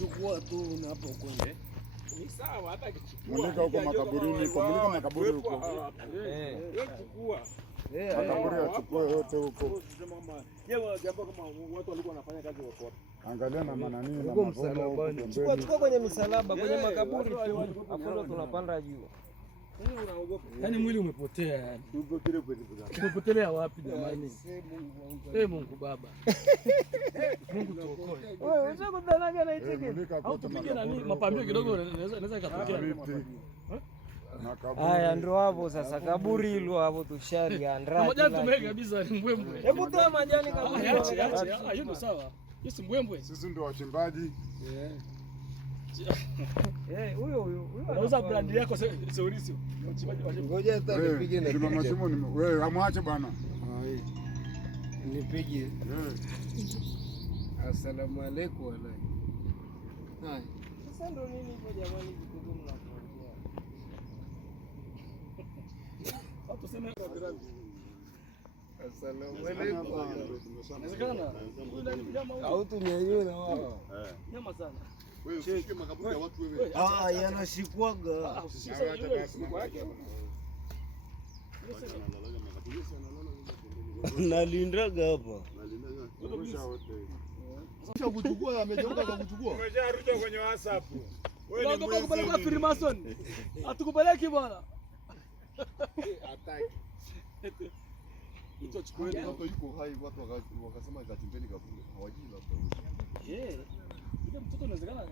kuchukua tu unapokwenda. Ni sawa hata kichukua. Mulika huko makaburini, mulika makaburi huko. Chukua. Makaburi yachukue yote huko. Jambo kama watu walikuwa wanafanya kazi huko. Angalia na manani na msalabani. Chukua kwenye misalaba, kwenye makaburi. Hapo tunapanda juu. Yaani mwili umepotea yani. Umepotelea wapi jamani? Mungu Baba. Mungu tuokoe. Wewe unataka kudanaga na itike. Au tupige nani mapambio kidogo naweza ikatokea. Haya ndio hapo sasa kaburi hilo hapo tushaliandaa. Moja tumeweka kabisa ni mbwembwe. Hebu toa majani kaburi. Hiyo ndio sawa. Hiyo si mbwembwe. Sisi ndio wachimbaji. Huyo unauza brand yako Seorisio. Ngoja hata nipige na mama Simon, wewe amwache bana. Nipige. Asalamu alaykum wallahi. Hai. Sasa ndo nini kwa jamani kidogo mnaongea. Hapo sema kwa brand. Asalamu alaykum. Inawezekana. Au tunyanyue na wao. Nyama sana. Wewe usishike makaburi ya watu wewe. Yanashikwaga. Nalindaga hapa. Sasa kuchukua amegeuka kwa kuchukua. Umesharudi kwenye WhatsApp. Wewe ni unakubaliana kwa Freemason. Atukubaliaki bwana. Hataki. Hicho chukua hapo yuko hai watu wakasema kachimbeni kaburi. Hawajui labda. Ile mtoto inawezekana